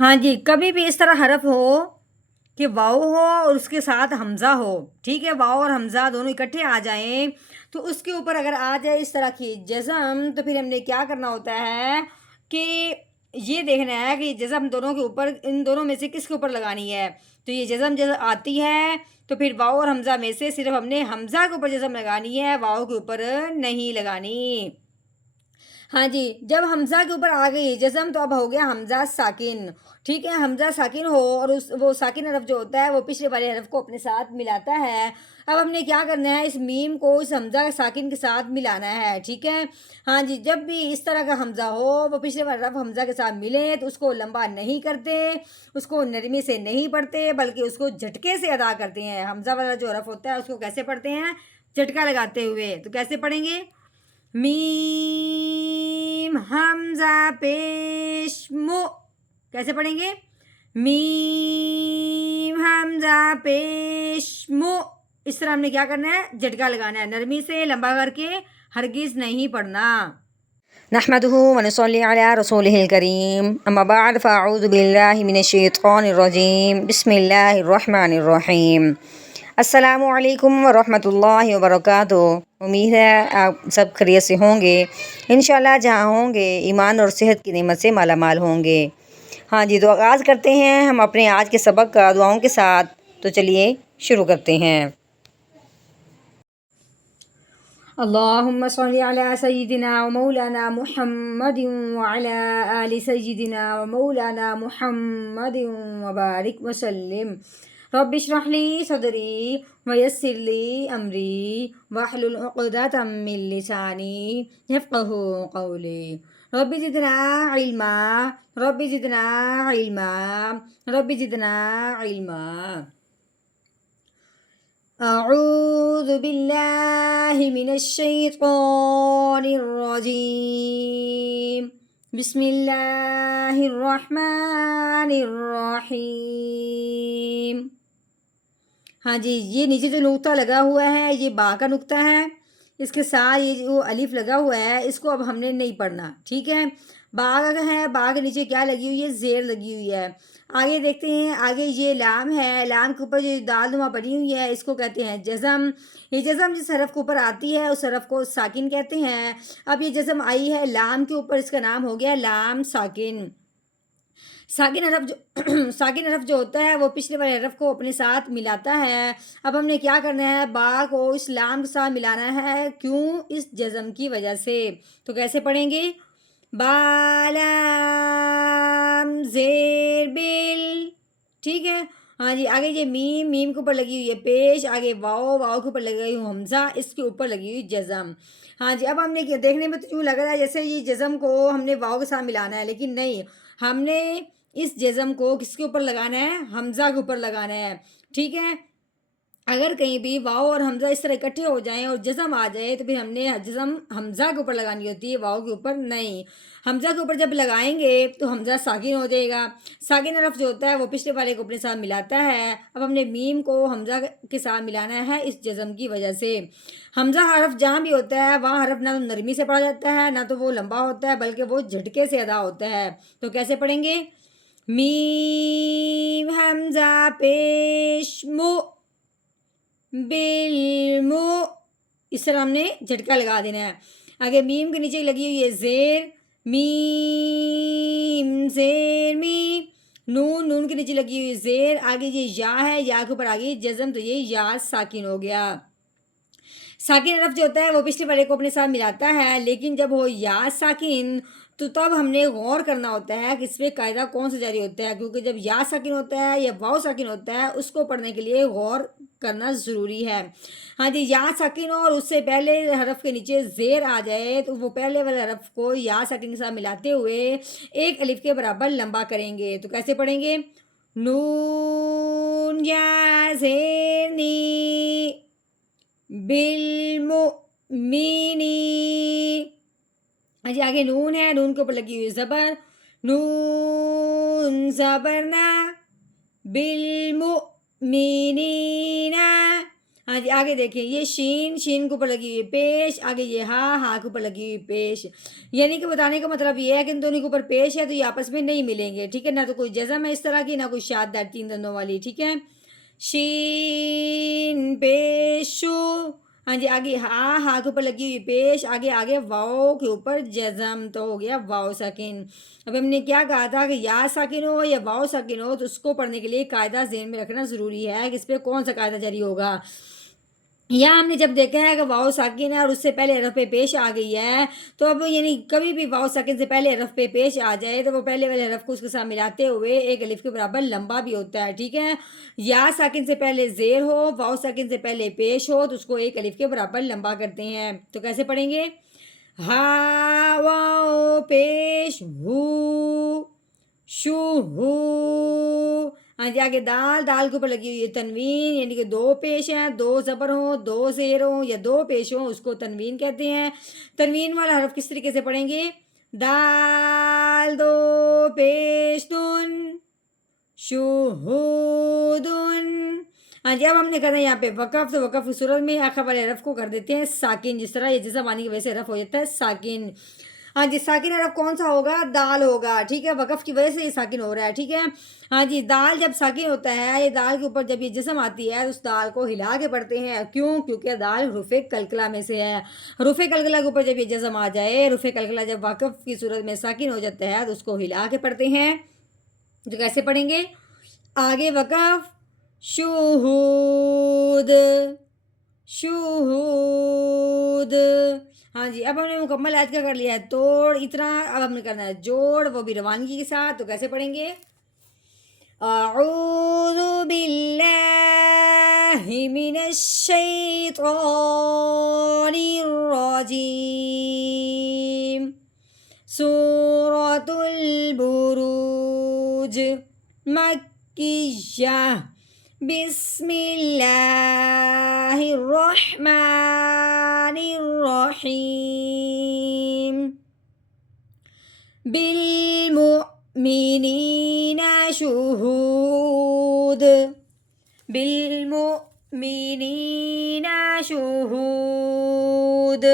ہاں جی، کبھی بھی اس طرح حرف ہو کہ واؤ ہو اور اس کے ساتھ حمزہ ہو، ٹھیک ہے، واؤ اور حمزہ دونوں اکٹھے آ جائیں تو اس کے اوپر اگر آ جائے اس طرح کی جزم تو پھر ہم نے کیا کرنا ہوتا ہے کہ یہ دیکھنا ہے کہ جزم دونوں کے اوپر، ان دونوں میں سے کس کے اوپر لگانی ہے۔ تو یہ جزم جب آتی ہے تو پھر واؤ اور حمزہ میں سے صرف ہم نے حمزہ کے اوپر جزم لگانی ہے، واؤ کے اوپر نہیں لگانی۔ ہاں جی، جب حمزہ کے اوپر آ گئی جزم تو اب ہو گیا حمزہ ساکن، ٹھیک ہے، حمزہ ساکن ہو اور وہ ساکن حرف جو ہوتا ہے وہ پچھلے والے حرف کو اپنے ساتھ ملاتا ہے۔ اب ہم نے کیا کرنا ہے، اس میم کو اس حمزہ ساکن کے ساتھ ملانا ہے، ٹھیک ہے۔ ہاں جی، جب بھی اس طرح کا حمزہ ہو وہ پچھلے والے حرف حمزہ کے ساتھ ملے تو اس کو لمبا نہیں کرتے، اس کو نرمی سے نہیں پڑھتے بلکہ اس کو جھٹکے سے ادا کرتے ہیں۔ حمزہ والا جو حرف ہوتا ہے اس کو کیسے پڑھتے ہیں؟ جھٹکا لگاتے ہوئے۔ تو کیسے پڑھیں گے؟ میم حمزہ پیش مو، کیسے پڑھیں گے؟ میم حمزہ پیش مو، اس طرح ہم نے کیا کرنا ہے؟ جھٹکا لگانا ہے، نرمی سے لمبا کر کے ہرگز نہیں پڑھنا۔ نحمده ونصلي على رسوله الكريم اما بعد فاعوذ بالله من الشیطان الرجیم بسم اللہ الرحمن الرحیم۔ السلام علیکم ورحمۃ اللہ وبرکاتہ۔ امید ہے آپ سب خیریت سے ہوں گے، انشاءاللہ جہاں ہوں گے ایمان اور صحت کی نعمت سے مالا مال ہوں گے۔ ہاں جی، تو آغاز کرتے ہیں ہم اپنے آج کے سبق کا دعاؤں کے ساتھ، تو چلیے شروع کرتے ہیں۔ اللهم صل على سيدنا ومولانا محمد وعلى آل سيدنا ومولانا محمد وبارك وسلم۔ رب اشرح لي صدري ويسر لي أمري واحلل عقدة من لساني يفقهوا قولي۔ رب زدنا علما، رب زدنا علما، رب زدنا علما۔ اعوذ باللہ من الشیطان الرجیم، بسم اللہ الرحمن الرحیم۔ ہاں جی، یہ نیچے جو نقطہ لگا ہوا ہے یہ با کا نقطہ ہے، اس کے ساتھ یہ جو الف لگا ہوا ہے اس کو اب ہم نے نہیں پڑھنا، ٹھیک ہے۔ با ہے، با کے نیچے کیا لگی ہوئی ہے؟ زیر لگی ہوئی ہے۔ آگے دیکھتے ہیں، آگے یہ لام ہے، لام کے اوپر جو دال نما بنی ہوئی ہے اس کو کہتے ہیں جزم۔ یہ جزم جس حرف کے اوپر آتی ہے اس حرف کو ساکن کہتے ہیں۔ اب یہ جزم آئی ہے لام کے اوپر، اس کا نام ہو گیا لام ساکن۔ ساکن حرف جو ہوتا ہے وہ پچھلے والے حرف کو اپنے ساتھ ملاتا ہے۔ اب ہم نے کیا کرنا ہے؟ با کو اس لام کے ساتھ ملانا ہے، کیوں؟ اس جزم کی وجہ سے۔ تو کیسے پڑھیں گے؟ بالام زیر بل، ٹھیک ہے۔ ہاں جی، آگے یہ میم، میم کے اوپر لگی ہوئی ہے پیش، آگے واؤ، واؤ کے اوپر لگی ہوئی حمزہ، اس کے اوپر لگی ہوئی جزم۔ ہاں جی، اب ہم نے دیکھنے میں تو یوں لگ رہا ہے جیسے یہ جزم کو ہم نے واؤ کے ساتھ ملانا ہے، لیکن نہیں، ہم نے اس جزم کو کس کے اوپر لگانا ہے؟ حمزہ کے اوپر لگانا ہے، ٹھیک ہے۔ اگر کہیں بھی واؤ اور حمزہ اس طرح اکٹھے ہو جائیں اور جزم آ جائے تو پھر ہم نے جزم حمزہ کے اوپر لگانی ہوتی ہے، واؤ کے اوپر نہیں۔ حمزہ کے اوپر جب لگائیں گے تو حمزہ ساکن ہو جائے گا، ساکن حرف جو ہوتا ہے وہ پچھلے والے کو اپنے ساتھ ملاتا ہے۔ اب ہم نے میم کو حمزہ کے ساتھ ملانا ہے اس جزم کی وجہ سے۔ حمزہ حرف جہاں بھی ہوتا ہے وہاں حرف نہ تو نرمی سے پڑھا جاتا ہے نہ تو وہ لمبا ہوتا ہے، بلکہ وہ جھٹکے سے ادا ہوتا ہے۔ تو کیسے پڑھیں گے؟ میم حمزہ پیش مو بالمو، اس طرح ہم نے جھٹکا لگا دینا ہے۔ آگے میم کے نیچے لگی ہوئی ہے زیر، میم زیر می، نون، نون کے نیچے لگی ہوئی زیر، آگے یہ یا ہے، یا کے اوپر آگے جزم، تو یہ یا ساکن ہو گیا۔ ساکن حرف جو ہوتا ہے وہ پچھلے والے کو اپنے ساتھ ملاتا ہے، لیکن جب ہو یا ساکن تو تب ہم نے غور کرنا ہوتا ہے کہ اس پہ قاعدہ کون سا جاری ہوتا ہے، کیونکہ جب یا ساکن ہوتا ہے یا واؤ ساکن ہوتا ہے اس کو پڑھنے کے لیے غور کرنا ضروری ہے۔ ہاں جی، یا ساکن اور اس سے پہلے حرف کے نیچے زیر آ جائے تو وہ پہلے والے حرف کو یا ساکن کے ساتھ ملاتے ہوئے ایک الف کے برابر لمبا کریں گے۔ تو کیسے پڑھیں گے؟ نون یا زیر نی بالمؤمنی۔ ہاں جی، آگے نون ہے، نون کے اوپر لگی ہوئی زبر، نون زبرنا بالمؤمنین، ہاں جی آگے دیکھیں، یہ شین، شین کے اوپر لگی ہوئی پیش، آگے یہ ہاں، ہاں کے اوپر لگی ہوئی پیش، یعنی کہ بتانے کا مطلب یہ ہے کہ ان دونوں کے اوپر پیش ہے تو یہ آپس میں نہیں ملیں گے، ٹھیک ہے، نہ تو کوئی جزم ہے اس طرح کی، نہ کوئی شادہ تین دندوں والی، ٹھیک ہے، شین پیشو، ہاں جی آگے ہاں، ہاں کے اوپر لگی ہوئی پیش، آگے واؤ کے اوپر جزم، تو ہو گیا واؤ ساکن۔ اب ہم نے کیا کہا تھا کہ یا ساکن ہو یا واؤ ساکن ہو تو اس کو پڑھنے کے لیے قاعدہ ذہن میں رکھنا ضروری ہے کہ اس پہ کون سا قاعدہ جاری ہوگا۔ یہاں ہم نے جب دیکھا ہے کہ واؤ ساکن ہے اور اس سے پہلے حرف پہ پیش آ گئی ہے، تو اب یعنی کبھی بھی واؤ ساکن سے پہلے حرف پہ پیش آ جائے تو وہ پہلے والے حرف کو اس کے ساتھ ملاتے ہوئے ایک الف کے برابر لمبا بھی ہوتا ہے، ٹھیک ہے، یا ساکن سے پہلے زیر ہو، واؤ ساکن سے پہلے پیش ہو تو اس کو ایک الف کے برابر لمبا کرتے ہیں، تو کیسے پڑھیں گے؟ ہا واؤ پیش ہو، شو ہو، ہاں جی آگے دال، دال کے اوپر لگی ہوئی ہے تنوین، یعنی کہ دو پیش ہیں، دو زبر ہوں، دو زیر ہوں یا دو پیش ہوں، اس کو تنوین کہتے ہیں۔ تنوین والا حرف کس طریقے سے پڑھیں گے؟ دال دو پیش دن، شہودن، ہاں جی اب ہم نے کرنا ہے یہاں پہ وقف، تو وقف کی صورت میں آخر والے حرف کو کر دیتے ہیں ساکن، جس طرح یہ جزم آنے کی وجہ سے حرف ہو جاتا ہے ساکن۔ ہاں جی ساکن حرف کون سا ہوگا؟ دال ہوگا، ٹھیک ہے، وقف کی وجہ سے یہ ساکن ہو رہا ہے، ٹھیک ہے، ہاں جی دال جب ساکن ہوتا ہے، یہ دال کے اوپر جب یہ جسم آتی ہے اس دال کو ہلا کے پڑھتے ہیں، کیوں؟ کیونکہ دال حروف کلکلہ میں سے ہے، حروف کلکلہ کے اوپر جب یہ جزم آ جائے، حروف کلکلہ جب وقف کی صورت میں ساکن ہو جاتا ہے تو اس کو ہلا کے پڑھتے ہیں، تو کیسے پڑھیں گے؟ آگے وقف شہود، شہود، ہاں جی اب ہم نے مکمل آیت کا کر لیا ہے توڑ اتنا، اب ہم نے کرنا ہے جوڑ، وہ بھی روانگی کے ساتھ، تو کیسے پڑھیں گے؟ اعوذ باللہ من الشیطان الرجیم، سورۃ البروج مکیہ، بسم اللہ الرحمن الرحیم، بالمؤمنین شہود، بالمؤمنین شہود،